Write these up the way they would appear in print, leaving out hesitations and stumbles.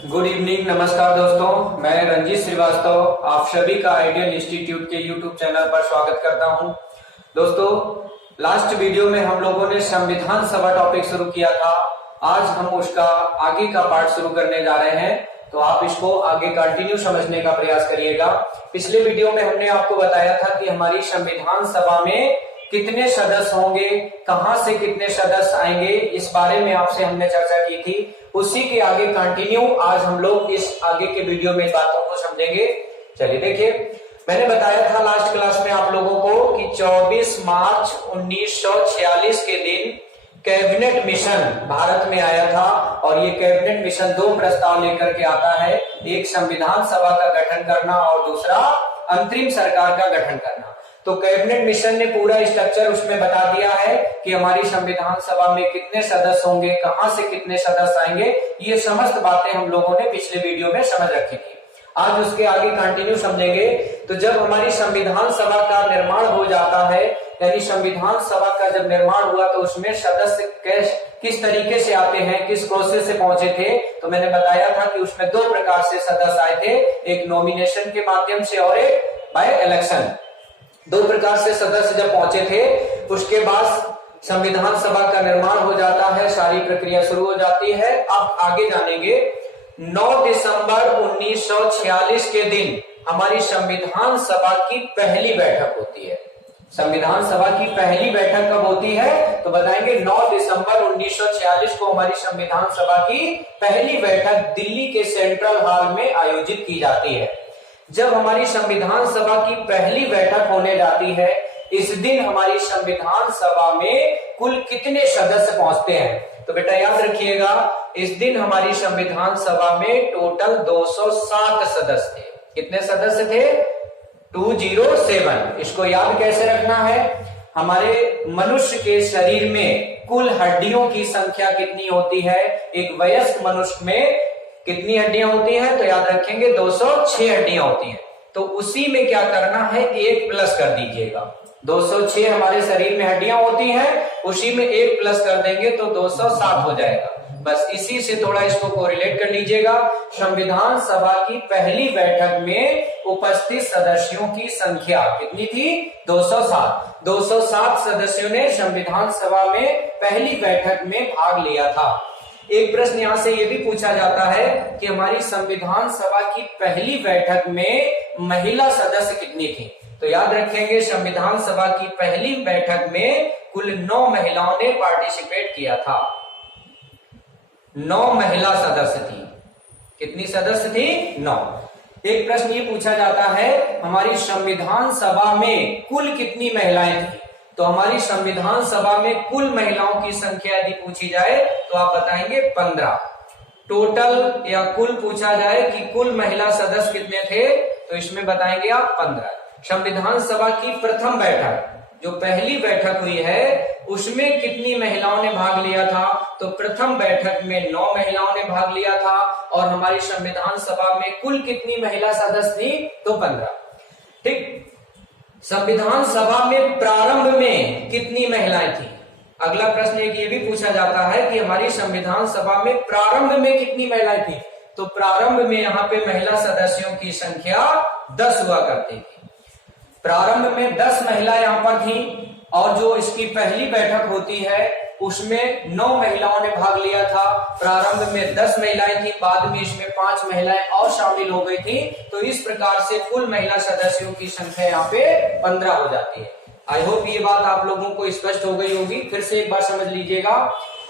Good evening, नमस्कार दोस्तों। मैं रंजीत श्रीवास्तव आप सभी का आइडियल इंस्टीट्यूट के यूट्यूब चैनल पर स्वागत करता हूं। दोस्तों, लास्ट वीडियो में हम लोगों ने संविधान सभा टॉपिक शुरू किया था। आज हम उसका आगे का पार्ट शुरू करने जा रहे हैं, तो आप इसको आगे कंटिन्यू समझने का प्रयास करिएगा। पिछले वीडियो में हमने आपको बताया था कि हमारी संविधान सभा में कितने सदस्य होंगे, कहां से कितने सदस्य आएंगे, इस बारे में आपसे हमने चर्चा की थी। उसी के आगे कंटिन्यू आज हम लोग इस आगे के वीडियो में बातों को समझेंगे। चलिए देखिए, मैंने बताया था लास्ट क्लास में आप लोगों को कि 24 मार्च 1946 के दिन कैबिनेट मिशन भारत में आया था, और ये कैबिनेट मिशन दो प्रस्ताव लेकर के आता है। एक संविधान सभा का गठन करना और दूसरा अंतरिम सरकार का गठन करना। तो कैबिनेट मिशन ने पूरा स्ट्रक्चर उसमें बता दिया है कि हमारी संविधान सभा में कितने सदस्य होंगे, कहां से कितने सदस्य आएंगे। ये समस्त बातें हम लोगों ने पिछले वीडियो में समझ रखी थी। आज उसके आगे कंटिन्यू समझेंगे। तो जब हमारी संविधान सभा का निर्माण हो जाता है, यानी संविधान सभा का जब निर्माण हुआ, तो उसमें सदस्य किस तरीके से आते हैं, किस प्रोसेस से पहुंचे थे, तो मैंने बताया था कि उसमें दो प्रकार से सदस्य आए थे, एक नॉमिनेशन के माध्यम से और एक बाय इलेक्शन। दो प्रकार से सदस्य जब पहुंचे थे, उसके बाद संविधान सभा का निर्माण हो जाता है, सारी प्रक्रिया शुरू हो जाती है। अब आगे जानेंगे। 9 दिसंबर 1946 के दिन हमारी संविधान सभा की पहली बैठक होती है। संविधान सभा की पहली बैठक कब होती है, तो बताएंगे 9 दिसंबर 1946 को हमारी संविधान सभा की पहली बैठक दिल्ली के सेंट्रल हॉल में आयोजित की जाती है। जब हमारी संविधान सभा की पहली बैठक होने जाती है, इस दिन हमारी संविधान सभा में कुल कितने सदस्य पहुंचते हैं, तो बेटा याद रखिएगा, इस दिन हमारी संविधान सभा में टोटल 207 सदस्य थे। कितने सदस्य थे? 207। इसको याद कैसे रखना है? हमारे मनुष्य के शरीर में कुल हड्डियों की संख्या कितनी होती है? एक वयस्क मनुष्य में कितनी हड्डियां होती हैं, तो याद रखेंगे 206 हड्डियां होती हैं। तो उसी में क्या करना है, 1 प्लस कर दीजिएगा। 206 हमारे शरीर में हड्डियां होती हैं, उसी में 1 प्लस कर देंगे तो 207 हो जाएगा। बस इसी से थोड़ा इसको कोरिलेट कर लीजिएगा। संविधान सभा की पहली बैठक में उपस्थित सदस्यों की संख्या कितनी थी? 207। 207 सदस्यों ने संविधान सभा में पहली बैठक में भाग लिया था। एक प्रश्न यहां से यह भी पूछा जाता है कि हमारी संविधान सभा की पहली बैठक में महिला सदस्य कितनी थी, तो याद रखेंगे संविधान सभा की पहली बैठक में कुल 9 महिलाओं ने पार्टिसिपेट किया था। 9 महिला सदस्य थी। कितनी सदस्य थी? 9। एक प्रश्न ये पूछा जाता है, हमारी संविधान सभा में कुल कितनी महिलाएं थी, तो हमारी संविधान सभा में कुल महिलाओं की संख्या यदि पूछी जाए तो आप बताएंगे 15। टोटल या कुल पूछा जाए कि कुल महिला सदस्य कितने थे, तो इसमें बताएंगे आप 15। संविधान सभा की प्रथम बैठक, जो पहली बैठक हुई है, उसमें कितनी महिलाओं ने भाग लिया था, तो प्रथम बैठक में 9 महिलाओं ने भाग लिया था। और हमारी संविधान सभा में कुल कितनी महिला सदस्य थी, तो 15। ठीक। संविधान सभा में प्रारंभ में कितनी महिलाएं थी? अगला प्रश्न एक ये भी पूछा जाता है कि हमारी संविधान सभा में प्रारंभ में कितनी महिलाएं थी, तो प्रारंभ में यहाँ पे महिला सदस्यों की संख्या 10 हुआ करती थी। प्रारंभ में 10 महिला यहाँ पर थी, और जो इसकी पहली बैठक होती है उसमें 9 महिलाओं ने भाग लिया था। प्रारंभ में 10 महिलाएं थी, बाद में इसमें 5 महिलाएं और शामिल हो गई थी। तो इस प्रकार से कुल महिला सदस्यों की संख्या यहाँ पे 15 हो जाती है। आई होप ये बात आप लोगों को स्पष्ट हो गई होगी। फिर से एक बार समझ लीजिएगा,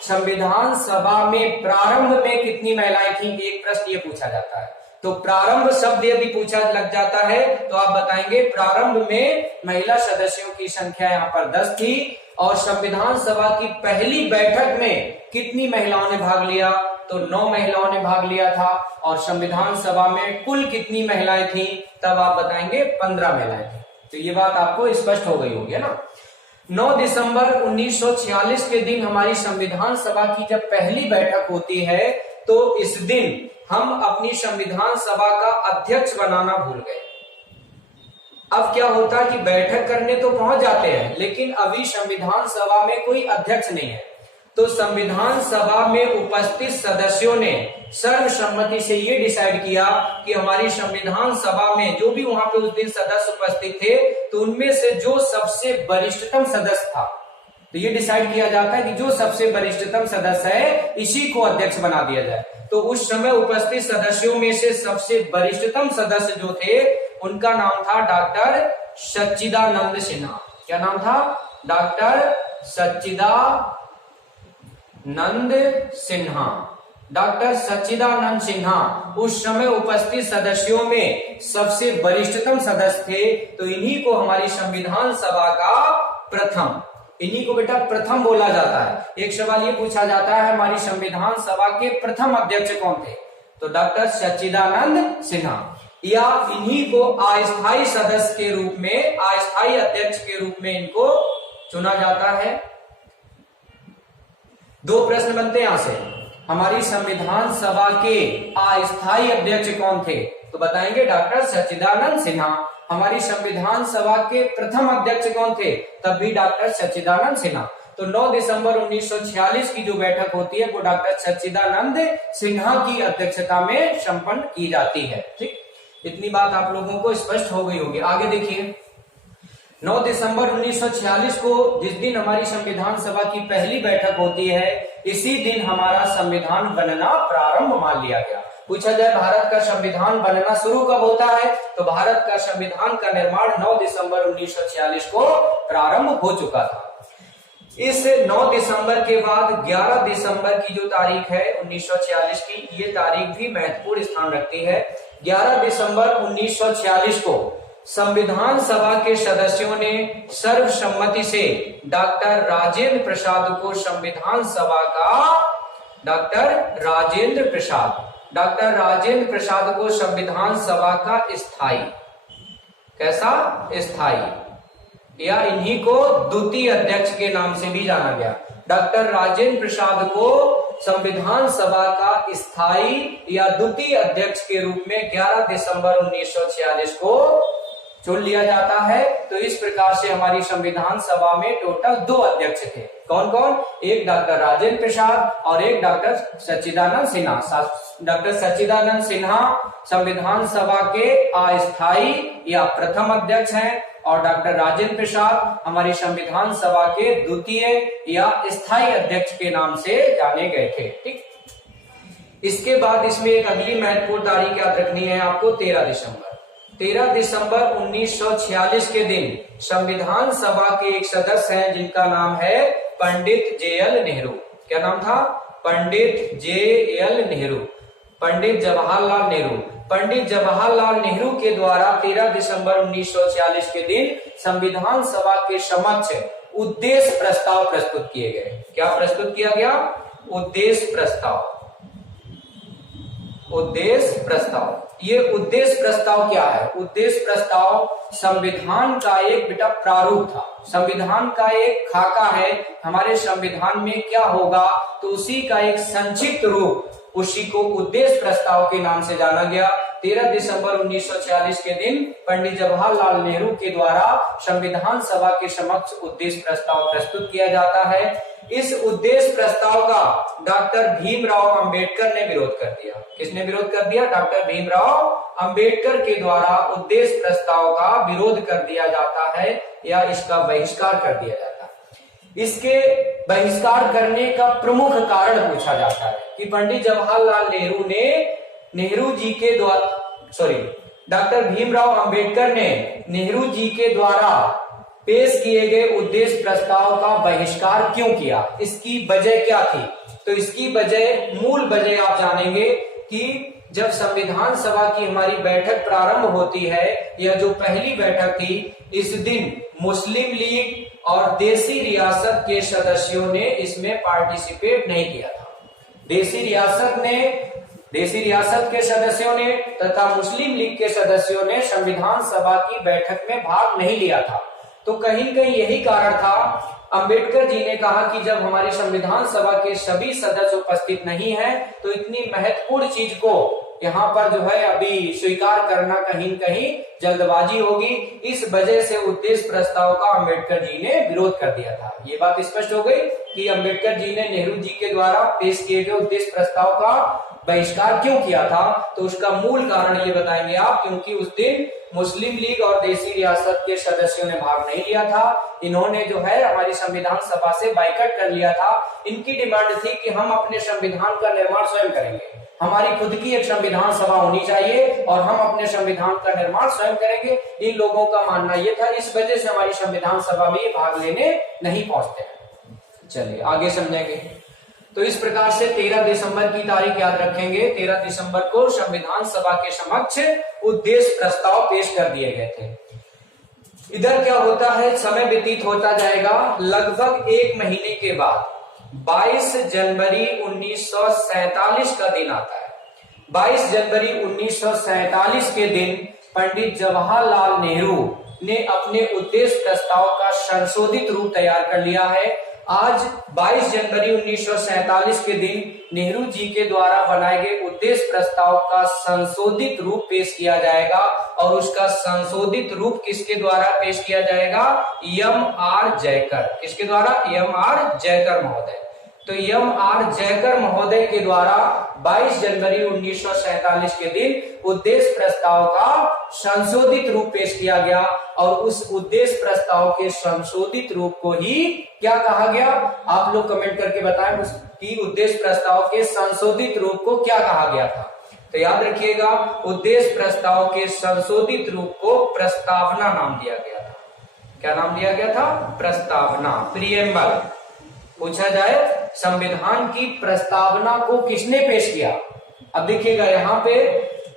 संविधान सभा में प्रारंभ में कितनी महिलाएं थी, एक प्रश्न ये पूछा जाता है। तो प्रारंभ शब्द यदि पूछा लग जाता है तो आप बताएंगे प्रारंभ में महिला सदस्यों की संख्या यहाँ पर 10 थी। और संविधान सभा की पहली बैठक में कितनी महिलाओं ने भाग लिया, तो 9 महिलाओं ने भाग लिया था। और संविधान सभा में कुल कितनी महिलाएं थी, तब आप बताएंगे 15 महिलाएं थी। तो ये बात आपको स्पष्ट हो गई होगी ना। 9 दिसंबर 1946 के दिन हमारी संविधान सभा की जब पहली बैठक होती है, तो इस दिन हम अपनी संविधान सभा का अध्यक्ष बनाना भूल गए। अब क्या होता है कि बैठक करने तो पहुंच जाते हैं, लेकिन अभी संविधान सभा में कोई अध्यक्ष नहीं है। तो संविधान सभा में उपस्थित सदस्यों ने सर्वसम्मति से ये डिसाइड किया कि हमारी संविधान सभा में जो भी वहां पे उस दिन सदस्य उपस्थित थे, तो उनमें से जो सबसे वरिष्ठतम सदस्य था, तो ये डिसाइड किया जाता है कि जो सबसे वरिष्ठतम सदस्य है इसी को अध्यक्ष बना दिया जाए। तो उस समय उपस्थित सदस्यों में से सबसे वरिष्ठतम सदस्य जो थे उनका नाम था डॉक्टर सच्चिदानंद सिन्हा। क्या नाम था? डॉक्टर सच्चिदानंद सिन्हा। डॉक्टर सच्चिदानंद सिन्हा उस समय उपस्थित सदस्यों में सबसे वरिष्ठतम सदस्य थे। तो इन्हीं को हमारी संविधान सभा का प्रथम, इन्हीं को बेटा प्रथम बोला जाता है। एक सवाल ये पूछा जाता है हमारी संविधान सभा के प्रथम अध्यक्ष कौन थे? तो डॉक्टर सच्चिदानंद सिन्हा। या इन्हीं को अस्थायी सदस्य के रूप में, अस्थायी अध्यक्ष के रूप में इनको चुना जाता है। दो प्रश्न बनते हैं यहां से, हमारी संविधान सभा के अस्थायी अध्यक्ष कौन थे? तो बताएंगे डॉक्टर सच्चिदानंद सिन्हा। हमारी संविधान सभा के प्रथम अध्यक्ष कौन थे? तब भी डॉक्टर सच्चिदानंद सिन्हा। तो 9 दिसंबर 1946 की जो बैठक होती है वो डॉक्टर सच्चिदानंद सिन्हा की अध्यक्षता में संपन्न की जाती है। ठीक, इतनी बात आप लोगों को स्पष्ट हो गई होगी। आगे देखिए, 9 दिसंबर 1946 को जिस दिन हमारी संविधान सभा की पहली बैठक होती है, इसी दिन हमारा संविधान बनना प्रारंभ मान लिया गया। पूछा जाए भारत का संविधान बनना शुरू कब होता है? तो भारत का संविधान का निर्माण 9 दिसंबर 1946 को प्रारंभ हो चुका था। इस 9 दिसंबर के बाद 11 दिसंबर की जो तारीख है 1946 की, ये तारीख भी महत्वपूर्ण स्थान रखती है। 11 दिसंबर 1946 को संविधान सभा के सदस्यों ने सर्वसम्मति से डॉक्टर राजेंद्र प्रसाद को संविधान सभा का, डॉक्टर राजेंद्र प्रसाद को संविधान सभा का स्थायी, कैसा? स्थायी, या इन्हीं को द्वितीय अध्यक्ष के नाम से भी जाना गया। डॉक्टर राजेंद्र प्रसाद को संविधान सभा का स्थायी या द्वितीय अध्यक्ष के रूप में 11 दिसंबर 1946 को चुन लिया जाता है। तो इस प्रकार से हमारी संविधान सभा में टोटल 2 अध्यक्ष थे। कौन कौन? एक डॉक्टर राजेंद्र प्रसाद और एक डॉक्टर सच्चिदानंद सिन्हा। डॉक्टर सच्चिदानंद सिन्हा संविधान सभा के अस्थायी या प्रथम अध्यक्ष हैं और डॉक्टर राजेंद्र प्रसाद हमारी संविधान सभा के द्वितीय या स्थायी अध्यक्ष के नाम से जाने गए थे। ठीक, इसके बाद इसमें एक अगली महत्वपूर्ण तारीख याद रखनी है आपको, 13 दिसंबर। 13 दिसंबर 1946 के दिन संविधान सभा के एक सदस्य हैं जिनका नाम है पंडित जेएल नेहरू। क्या नाम था? पंडित जेएल नेहरू, पंडित जवाहरलाल नेहरू। पंडित जवाहरलाल नेहरू के द्वारा 13 दिसंबर 1946 के दिन संविधान सभा के समक्ष उद्देश्य प्रस्ताव प्रस्तुत किए गए। क्या प्रस्तुत किया गया? उद्देश्य प्रस्ताव। उद्देश्य प्रस्ताव, ये उद्देश्य प्रस्ताव क्या है? उद्देश्य प्रस्ताव संविधान का एक बेटा प्रारूप था, संविधान का एक खाका है। हमारे संविधान में क्या होगा तो उसी का एक संक्षिप्त रूप, उसी को उद्देश्य प्रस्ताव के नाम से जाना गया। 13 दिसंबर 1946 के दिन पंडित जवाहरलाल नेहरू के द्वारा संविधान सभा के समक्ष उद्देश्य प्रस्ताव प्रस्तुत किया जाता है। इस उद्देश्य प्रस्ताव का डॉक्टर भीमराव अंबेडकर ने विरोध कर दिया। किसने विरोध कर दिया? डॉक्टर भीमराव अंबेडकर के द्वारा उद्देश्य प्रस्ताव का विरोध कर दिया जाता है या इसका बहिष्कार कर दिया जाता है। इसके बहिष्कार करने का प्रमुख कारण पूछा जाता है कि पंडित जवाहरलाल नेहरू ने डॉक्टर भीमराव अंबेडकर ने नेहरू जी के द्वारा पेश किए गए उद्देश्य प्रस्ताव का बहिष्कार क्यों किया? इसकी वजह क्या थी? तो इसकी वजह, मूल वजह आप जानेंगे कि जब संविधान सभा की हमारी बैठक प्रारंभ होती है, यह जो पहली बैठक थी, इस दिन मुस्लिम लीग और देसी रियासत के सदस्यों ने इसमें पार्टिसिपेट नहीं किया था। देसी रियासत के सदस्यों ने तथा मुस्लिम लीग के सदस्यों ने संविधान सभा की बैठक में भाग नहीं लिया था। तो कहीं कहीं यही कारण था। अंबेडकर जी ने कहा कि जब हमारी संविधान सभा के सभी सदस्य उपस्थित नहीं हैं, तो इतनी महत्वपूर्ण चीज को यहाँ पर जो है अभी स्वीकार करना कहीं कहीं जल्दबाजी होगी। इस वजह से उद्देश्य प्रस्ताव का अम्बेडकर जी ने विरोध कर दिया था। ये बात स्पष्ट हो गई कि अम्बेडकर जी ने नेहरू जी के द्वारा पेश किए गए उद्देश्य प्रस्ताव का बहिष्कार क्यों किया था। तो उसका मूल कारण ये बताएंगे आप, क्योंकि उस दिन मुस्लिम लीग और देसी रियासत के सदस्यों ने भाग नहीं लिया था। इन्होंने जो है हमारी संविधान सभा से बाइकआउट कर लिया था। इनकी डिमांड थी कि हम अपने संविधान का निर्माण स्वयं करेंगे, हमारी खुद की एक संविधान सभा होनी चाहिए और हम अपने संविधान का निर्माण स्वयं करेंगे। इन लोगों का मानना यह था, इस वजह से हमारी संविधान सभा में भाग लेने नहीं पहुंचते हैं। चलिए आगे समझेंगे। तो इस प्रकार से 13 दिसंबर की तारीख याद रखेंगे। 13 दिसंबर को संविधान सभा के समक्ष उद्देश्य प्रस्ताव पेश कर दिए गए थे। इधर क्या होता है, समय व्यतीत होता जाएगा। लगभग 1 महीने के बाद 22 जनवरी 1947 का दिन आता है। 22 जनवरी 1947 के दिन पंडित जवाहरलाल नेहरू ने अपने उद्देश्य प्रस्ताव का संशोधित रूप तैयार कर लिया है। आज 22 जनवरी 1947 के दिन नेहरू जी के द्वारा बनाए गए उद्देश्य प्रस्ताव का संशोधित रूप पेश किया जाएगा और उसका संशोधित रूप किसके द्वारा पेश किया जाएगा, एम.आर. जयकर। किसके द्वारा, एम.आर. जयकर महोदय। तो एम.आर. जयकर महोदय के द्वारा 22 जनवरी 1947 के दिन उद्देश्य प्रस्ताव का संशोधित रूप पेश किया गया और उस उद्देश्य प्रस्ताव के संशोधित रूप को ही क्या कहा गया, आप लोग कमेंट करके बताएं कि उद्देश्य प्रस्ताव के संशोधित रूप को क्या कहा गया था। तो याद रखिएगा, उद्देश्य प्रस्ताव के संशोधित रूप को प्रस्तावना नाम दिया गया था। क्या नाम दिया गया था, प्रस्तावना, प्रीएम्बल। पूछा जाए संविधान की प्रस्तावना को किसने पेश किया। अब देखिएगा यहाँ पे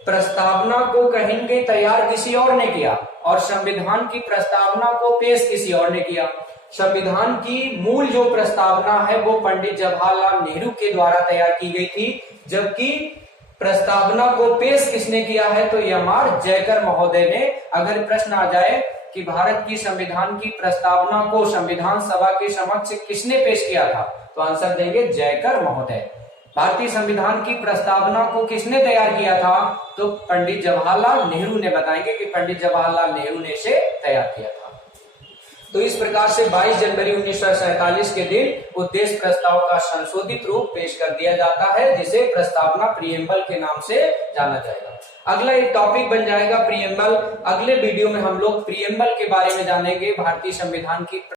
प्रस्तावना को कहीं कहीं तैयार किसी और ने किया और संविधान की प्रस्तावना को पेश किसी और ने किया। संविधान की मूल जो प्रस्तावना है वो पंडित जवाहरलाल नेहरू के द्वारा तैयार की गई थी, जबकि प्रस्तावना को पेश किसने किया है, तो एम.आर. जयकर महोदय ने। अगर प्रश्न आ जाए कि भारत की संविधान की प्रस्तावना को संविधान सभा के समक्ष किसने पेश किया था, तो आंसर देंगे जयकर महोदय। भारतीय संविधान की प्रस्तावना को किसने तैयार किया था, तो पंडित जवाहरलाल नेहरू ने। बताएंगे कि पंडित जवाहरलाल नेहरू ने इसे तैयार किया था। तो इस प्रकार से 22 जनवरी 1947 के दिन उद्देश्य प्रस्ताव का संशोधित रूप पेश कर दिया जाता है, जिसे प्रस्तावना प्रीएम्बल के नाम से जाना जाएगा। अगला एक टॉपिक बन जाएगा प्रीएम्बल। अगले वीडियो में हम लोग प्रीएम्बल के बारे में जानेंगे, भारतीय संविधान की